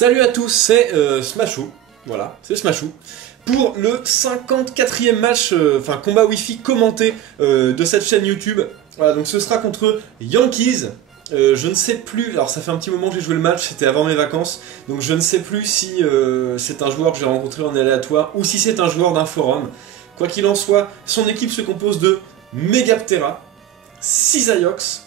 Salut à tous, c'est Smashou, voilà, c'est Smashou, pour le 54e match, combat Wi-Fi commenté de cette chaîne YouTube. Voilà, donc ce sera contre Yankees. Je ne sais plus, alors ça fait un petit moment que j'ai joué le match, c'était avant mes vacances, donc je ne sais plus si c'est un joueur que j'ai rencontré en aléatoire ou si c'est un joueur d'un forum. Quoi qu'il en soit, son équipe se compose de Megaptera, Cisaiox,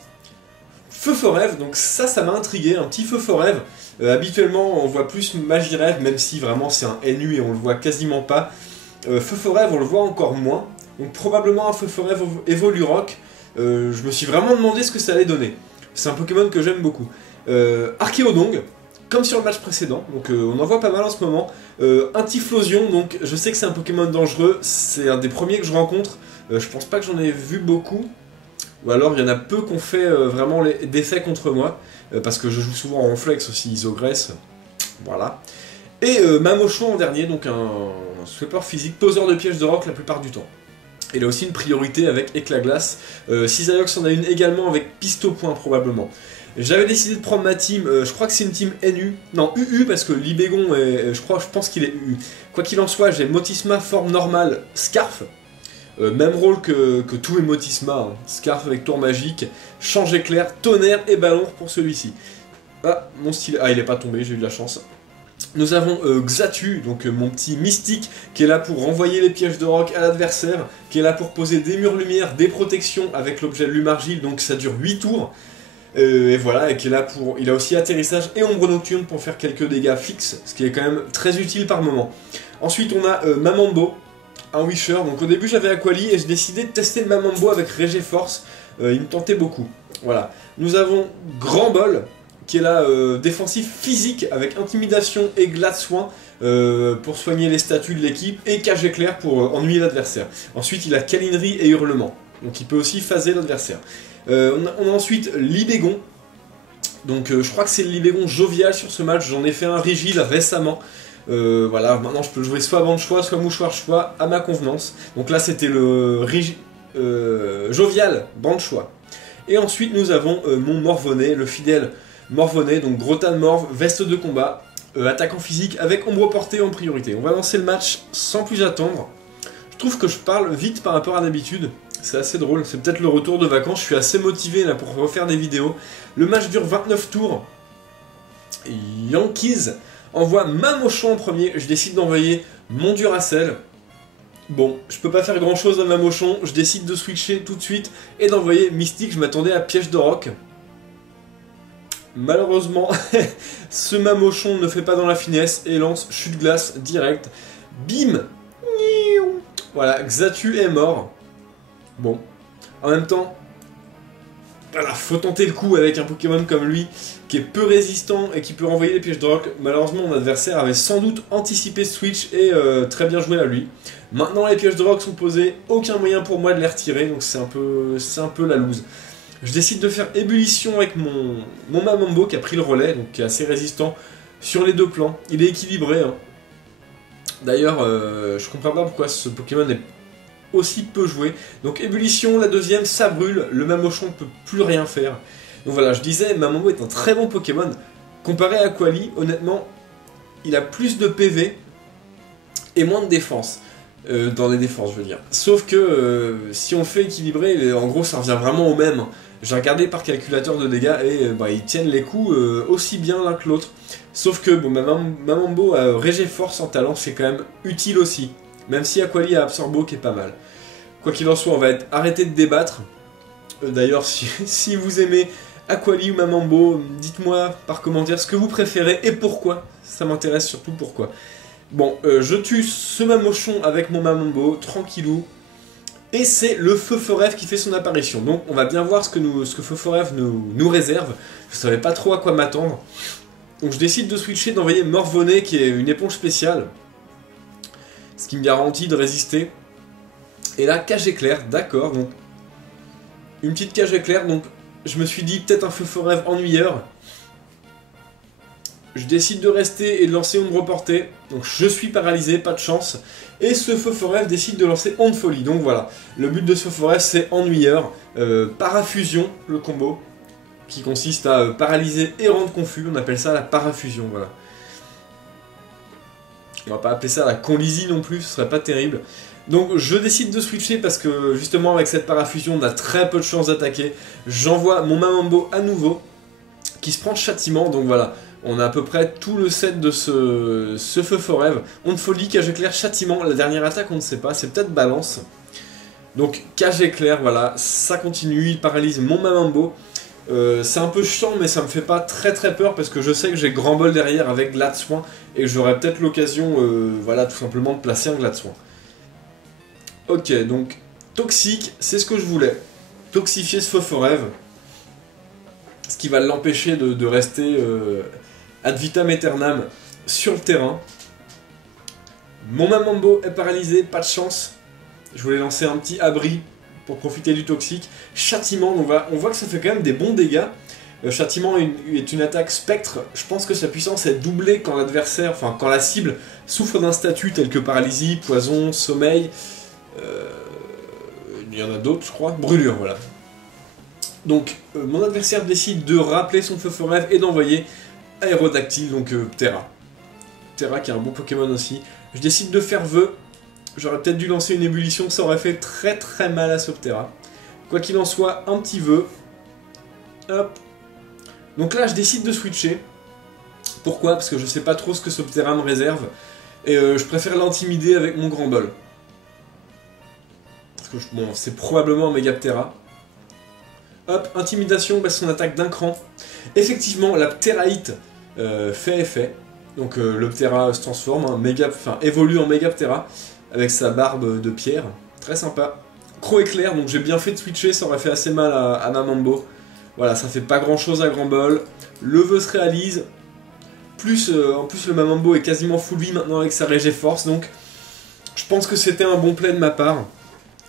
Feu Forev, donc ça m'a intrigué, un petit Feu Forev. Habituellement on voit plus Magirev, même si vraiment c'est un NU et on le voit quasiment pas. Feu Forev on le voit encore moins, donc probablement un Feu Forev Evolurock. Je me suis vraiment demandé ce que ça allait donner. C'est un Pokémon que j'aime beaucoup. Archéodong, comme sur le match précédent, donc on en voit pas mal en ce moment. Un Typhlosion, donc je sais que c'est un Pokémon dangereux, c'est un des premiers que je rencontre. Je pense pas que j'en ai vu beaucoup. Ou alors il y en a peu qui ont fait vraiment des faits contre moi, parce que je joue souvent en flex aussi, Isogresse, voilà. Et Mamochon en dernier, donc un sweeper physique, poseur de pièges de rock la plupart du temps. Il a aussi une priorité avec Éclat Glace. Cisaiox en a une également avec Piste au point probablement. J'avais décidé de prendre ma team, je crois que c'est une team NU, non UU parce que Libégon, je pense qu'il est UU. Quoi qu'il en soit, j'ai Motisma forme normale, Scarf. Même rôle que tous les Motisma, hein. Scarf avec tour magique, change éclair, tonnerre et ballon pour celui-ci. Ah, mon style. Ah, il est pas tombé, j'ai eu de la chance. Nous avons Xatu, donc mon petit mystique, qui est là pour renvoyer les pièges de rock à l'adversaire, qui est là pour poser des murs lumière, des protections avec l'objet Lumargile, donc ça dure 8 tours. Et voilà, et qui est là pour... Il a aussi atterrissage et ombre nocturne pour faire quelques dégâts fixes, ce qui est quand même très utile par moment. Ensuite on a Mamambo, un Wisher, donc au début j'avais Aquali et j'ai décidé de tester le Mamambo avec Régéforce, il me tentait beaucoup. Voilà. Nous avons Grand Bol, qui est là défensif physique avec Intimidation et Glade Soin pour soigner les statuts de l'équipe, et Cage Éclair pour ennuyer l'adversaire. Ensuite il a Câlinerie et Hurlement, donc il peut aussi phaser l'adversaire. On a ensuite Libégon, donc je crois que c'est le Libégon jovial sur ce match, j'en ai fait un rigide récemment. Voilà, maintenant je peux jouer soit banc de choix, soit mouchoir choix à ma convenance. Donc là c'était le jovial banc de choix. Et ensuite nous avons mon Morvonnet, le fidèle Morvonnet, donc Grotan Morve, veste de combat, attaquant physique avec ombre portée en priorité. On va lancer le match sans plus attendre. Je trouve que je parle vite par rapport à d'habitude, c'est assez drôle, c'est peut-être le retour de vacances, je suis assez motivé là pour refaire des vidéos. Le match dure 29 tours. Yankees envoie Mamochon en premier, je décide d'envoyer mon Duracell. Bon, je peux pas faire grand chose à Mamochon, je décide de switcher tout de suite et d'envoyer Mystique, je m'attendais à Piège de Rock. Malheureusement, ce Mamochon ne fait pas dans la finesse et lance chute glace direct. Bim. Voilà, Xatu est mort. Bon, en même temps, voilà, faut tenter le coup avec un Pokémon comme lui, qui est peu résistant et qui peut renvoyer les pièges de rock. Malheureusement, mon adversaire avait sans doute anticipé ce switch et très bien joué à lui. Maintenant, les pièges de rock sont posés, aucun moyen pour moi de les retirer, donc c'est un peu la loose. Je décide de faire ébullition avec mon Mamambo qui a pris le relais, donc qui est assez résistant sur les deux plans. Il est équilibré, hein. D'ailleurs, je comprends pas pourquoi ce Pokémon est aussi peu joué. Donc ébullition, la deuxième, ça brûle, le Mamochon ne peut plus rien faire. Donc voilà, je disais, Mamambo est un très bon Pokémon. Comparé à Aquali, honnêtement, il a plus de PV et moins de défense. Dans les défenses, je veux dire. Sauf que si on fait équilibrer, en gros ça revient vraiment au même. J'ai regardé par calculateur de dégâts et ils tiennent les coups aussi bien l'un que l'autre. Sauf que bon, Mamambo a Régéforce en talent, c'est quand même utile aussi. Même si Aquali a Absorbo qui est pas mal. Quoi qu'il en soit, on va arrêter de débattre. D'ailleurs, si vous aimez Aquali ou Mamambo, dites-moi par commentaire ce que vous préférez et pourquoi. Ça m'intéresse surtout pourquoi. Bon, je tue ce Mamochon avec mon Mamambo, tranquillou. Et c'est le Feu Forev qui fait son apparition. Donc on va bien voir ce que Feu Forev nous réserve. Je savais pas trop à quoi m'attendre. Donc je décide de switcher, d'envoyer Morvonnet qui est une éponge spéciale. Ce qui me garantit de résister. Et là, Cage Éclair, d'accord. Donc une petite Cage Éclair, donc je me suis dit peut-être un Feu Forev ennuyeur. Je décide de rester et de lancer Ombre Portée, donc je suis paralysé, pas de chance. Et ce Feu Forev décide de lancer Onde Folie, donc voilà. Le but de ce Feu Forev c'est ennuyeur, parafusion, le combo, qui consiste à paralyser et rendre confus, on appelle ça la parafusion, voilà. On va pas appeler ça la conlisie non plus, ce serait pas terrible. Donc je décide de switcher parce que justement avec cette parafusion on a très peu de chances d'attaquer. J'envoie mon Mamambo à nouveau, qui se prend châtiment, donc voilà. On a à peu près tout le set de ce feu forêve. Onde folie, cage éclair, châtiment. La dernière attaque on ne sait pas, c'est peut-être balance. Donc cage éclair, voilà, ça continue, il paralyse mon Mamambo. C'est un peu chiant mais ça me fait pas très peur parce que je sais que j'ai grand bol derrière avec Glade Soin et j'aurai peut-être l'occasion, voilà, tout simplement de placer un Glade Soin. Ok, donc toxique, c'est ce que je voulais. Toxifier ce feu forêve. Ce qui va l'empêcher de rester ad vitam aeternam sur le terrain. Mon Mamambo est paralysé, pas de chance. Je voulais lancer un petit abri pour profiter du toxique. Châtiment, on voit que ça fait quand même des bons dégâts. Châtiment est une attaque spectre. Je pense que sa puissance est doublée quand l'adversaire, enfin quand la cible souffre d'un statut tel que paralysie, poison, sommeil. Il y en a d'autres, je crois. Brûlure, voilà. Donc, mon adversaire décide de rappeler son feu forêve et d'envoyer Aérodactyle, donc Terra. Terra qui est un bon Pokémon aussi. Je décide de faire vœu. J'aurais peut-être dû lancer une ébullition, ça aurait fait très mal à Subterra. Quoi qu'il en soit, un petit vœu. Hop. Donc là, je décide de switcher. Pourquoi? Parce que je sais pas trop ce que Subterra me réserve. Et je préfère l'intimider avec mon grand bol. Parce que, bon, c'est probablement un Megaptera. Hop, intimidation, baisse son attaque d'un cran. Effectivement, la Pteraïte fait effet. Donc le Ptera se transforme, évolue en Megaptera. Avec sa barbe de pierre, très sympa. Croc éclair, donc j'ai bien fait de switcher, ça aurait fait assez mal à Mamambo. Voilà, ça fait pas grand chose à grand bol. Le vœu se réalise. En plus le Mamambo est quasiment full vie maintenant avec sa Régé Force, donc je pense que c'était un bon play de ma part.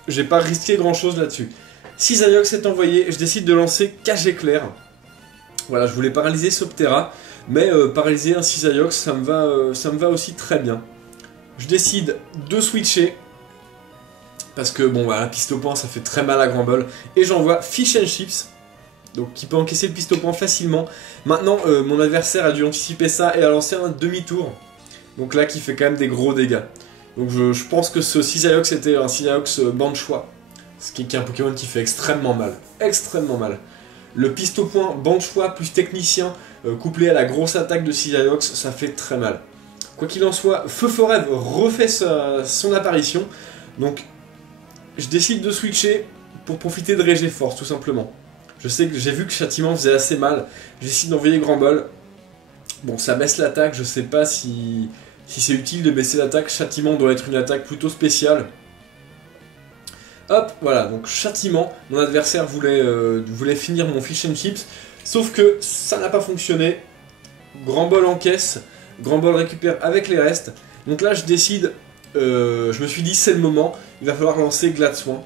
J'ai pas risqué grand chose là-dessus. Si Zayox est envoyé, je décide de lancer Cage éclair. Voilà, je voulais paralyser Subterra, mais paralyser un Cisaiox, ça me va aussi très bien. Je décide de switcher, parce que bon voilà, Pistopant ça fait très mal à grand bol, et j'envoie Fish and Chips, donc qui peut encaisser le Pistopant facilement. Maintenant mon adversaire a dû anticiper ça et a lancé un demi-tour, donc là qui fait quand même des gros dégâts. Donc je pense que ce Cisaiox était un Cisaiox Banchois, ce qui est un Pokémon qui fait extrêmement mal, Le Pistopoint Banchois plus technicien, couplé à la grosse attaque de Cisaiox, ça fait très mal. Quoi qu'il en soit, Feu Forêve refait son apparition, donc je décide de switcher pour profiter de Régé Force, tout simplement. Je sais que j'ai vu que Châtiment faisait assez mal, je décide d'envoyer Grand Bol. Bon, ça baisse l'attaque, je sais pas si c'est utile de baisser l'attaque, Châtiment doit être une attaque plutôt spéciale. Hop, voilà, donc Châtiment, mon adversaire voulait finir mon Fish and Chips, sauf que ça n'a pas fonctionné. Grand Bol encaisse. Grand Bol récupère avec les restes. Donc là je décide, je me suis dit c'est le moment, il va falloir lancer Glade Soin.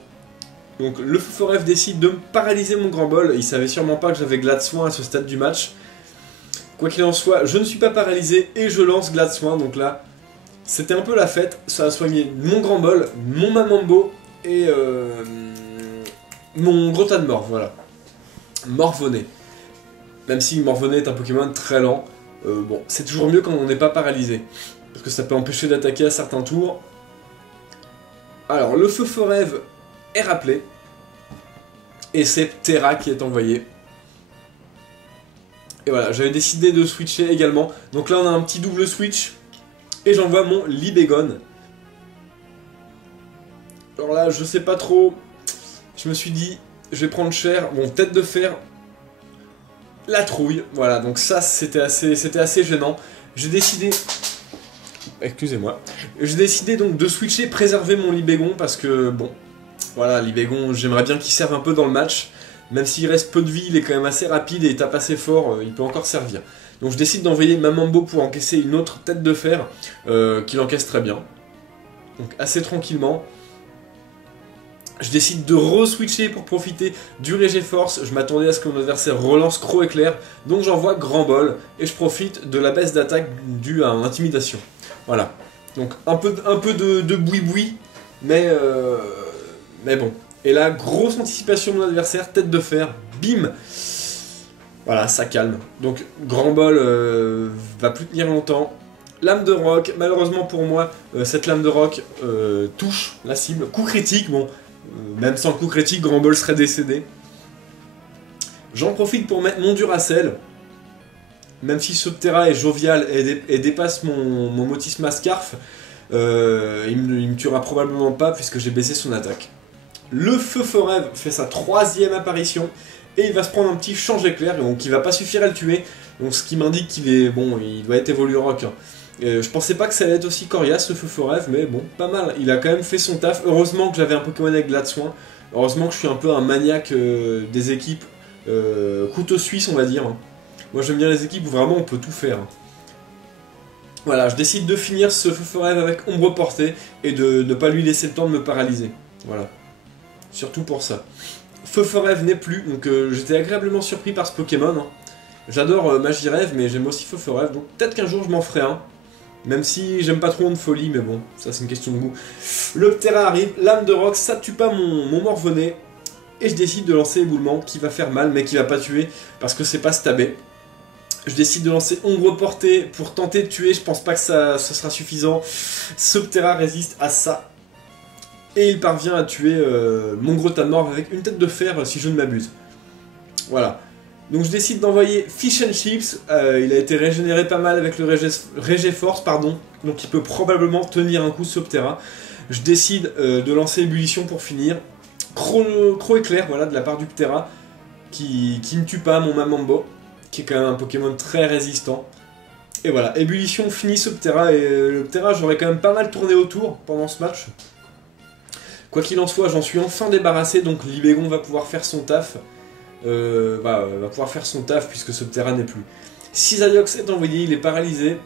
Donc le Feu Forêve décide de me paralyser mon Grand Bol, il savait sûrement pas que j'avais Glade Soin à ce stade du match. Quoi qu'il en soit, je ne suis pas paralysé et je lance Glade Soin, donc là c'était un peu la fête, ça a soigné mon Grand Bol, mon Mamambo et mon Grottan Mort, voilà. Morvonnet. Même si Morvonnet est un Pokémon très lent. Bon, c'est toujours mieux quand on n'est pas paralysé, parce que ça peut empêcher d'attaquer à certains tours. Alors, le Feu Forêve est rappelé, et c'est Terra qui est envoyé. Et voilà, j'avais décidé de switcher également, donc là on a un petit double switch, et j'envoie mon Libégon. Alors là, je sais pas trop, je me suis dit, je vais prendre cher, bon, tête de fer... La trouille, voilà, donc ça c'était assez gênant. J'ai décidé... Excusez-moi. J'ai décidé donc de switcher, préserver mon Libégon parce que, bon, voilà, Libégon, j'aimerais bien qu'il serve un peu dans le match. Même s'il reste peu de vie, il est quand même assez rapide et il tape assez fort, il peut encore servir. Donc je décide d'envoyer Mamambo pour encaisser une autre tête de fer, qu'il encaisse très bien. Donc assez tranquillement. Je décide de re-switcher pour profiter du Régé Force. Je m'attendais à ce que mon adversaire relance Croc éclair. Donc j'envoie Grand Bol et je profite de la baisse d'attaque due à l'intimidation. Voilà. Donc un peu de boui-boui, mais bon. Et là, grosse anticipation de mon adversaire, tête de fer, bim. Voilà, ça calme. Donc Grand Bol va plus tenir longtemps. Lame de roc, malheureusement pour moi, cette lame de roc touche la cible. Coup critique, bon, même sans coup critique, Grand Ball serait décédé. J'en profite pour mettre mon Duracell. Même si Subterra est jovial et dépasse mon Motisma Scarf, il me tuera probablement pas puisque j'ai baissé son attaque. Le Feu Forever fait sa 3e apparition et il va se prendre un petit change éclair, donc il va pas suffire à le tuer, donc ce qui m'indique qu'il est bon, il doit être évolu rock. Hein. Je pensais pas que ça allait être aussi coriace le Feu Forever, mais bon, pas mal. Il a quand même fait son taf. Heureusement que j'avais un Pokémon avec Gladssoin. Heureusement que je suis un peu un maniaque des équipes couteau suisse, on va dire. Moi j'aime bien les équipes où vraiment on peut tout faire. Voilà, je décide de finir ce Feu Forever avec Ombre Portée et de ne pas lui laisser le temps de me paralyser. Voilà. Surtout pour ça. Feu Forever n'est plus, donc j'étais agréablement surpris par ce Pokémon. Hein. J'adore Magirève, mais j'aime aussi Feu Forever, donc peut-être qu'un jour je m'en ferai un. Même si j'aime pas trop Onde Folie, mais bon, ça c'est une question de goût. Le Ptera arrive, Lame de Roc, ça tue pas mon Morvenet. Et je décide de lancer Éboulement, qui va faire mal, mais qui va pas tuer, parce que c'est pas stabé. Je décide de lancer Ombre Portée pour tenter de tuer, je pense pas que ce sera suffisant. Subterra résiste à ça. Et il parvient à tuer mon Grotamorph avec une tête de fer, si je ne m'abuse. Voilà. Donc je décide d'envoyer Fish and Chips, il a été régénéré pas mal avec le Régéforce, pardon, donc il peut probablement tenir un coup de Subterra. Je décide de lancer Ébullition pour finir. Croc éclair, voilà, de la part du Ptera, qui ne tue pas mon Mamambo, qui est quand même un Pokémon très résistant. Et voilà, Ébullition finit ce Ptera, et le Ptera j'aurais quand même pas mal tourné autour pendant ce match. Quoi qu'il en soit, j'en suis enfin débarrassé, donc Libégon va pouvoir faire son taf. Va pouvoir faire son taf puisque ce Ptera n'est plus. Cisaillux est envoyé, il est paralysé.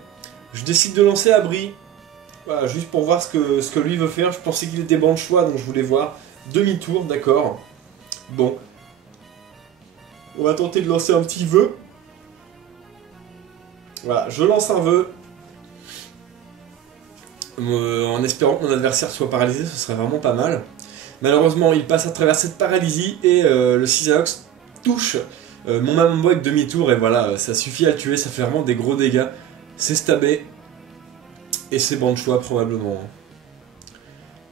Je décide de lancer Abri, voilà, juste pour voir ce que lui veut faire. Je pensais qu'il était bon de choix, donc je voulais voir. Demi-tour, d'accord. Bon. On va tenter de lancer un petit vœu. Voilà, je lance un vœu. En espérant que mon adversaire soit paralysé, ce serait vraiment pas mal. Malheureusement, il passe à travers cette paralysie et le Cisaillux touche mon Mamambo avec demi-tour. Et voilà, ça suffit à le tuer, ça fait vraiment des gros dégâts. C'est stabé. Et c'est bon de choix, probablement.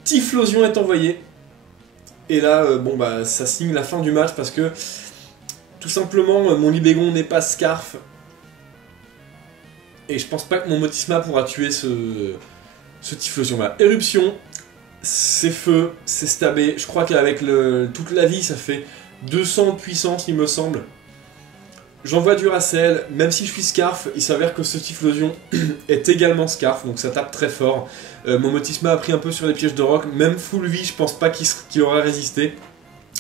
Typhlosion est envoyé. Et là, bon bah, ça signe la fin du match parce que, tout simplement, mon Libégon n'est pas Scarf. Et je pense pas que mon Motisma pourra tuer ce Typhlosion-là. Éruption, c'est feu, c'est stabé. Je crois qu'avec toute la vie, ça fait 200 de puissance, il me semble. J'envoie Duracell, même si je suis Scarf, il s'avère que ce Typhlosion est également Scarf, donc ça tape très fort. Mon Motisma a pris un peu sur les pièges de roc, même full vie, je pense pas qu'il aura résisté.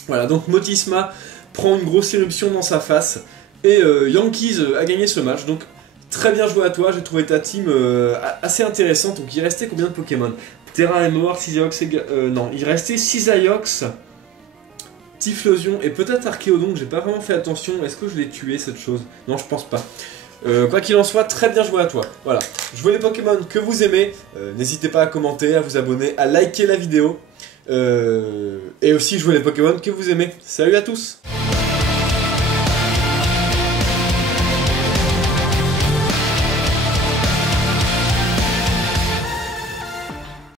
Voilà, donc Motisma prend une grosse éruption dans sa face, et Yankees a gagné ce match, donc très bien joué à toi, j'ai trouvé ta team assez intéressante. Donc il restait combien de Pokémon? Terra est mort, Cisaillux non, il restait Cisaillux, Typhlosion et peut-être Archéodon, j'ai pas vraiment fait attention. Est-ce que je l'ai tué cette chose? Non, je pense pas. Quoi qu'il en soit, très bien joué à toi. Voilà, jouez les Pokémon que vous aimez, n'hésitez pas à commenter, à vous abonner, à liker la vidéo, et aussi jouez les Pokémon que vous aimez. Salut à tous!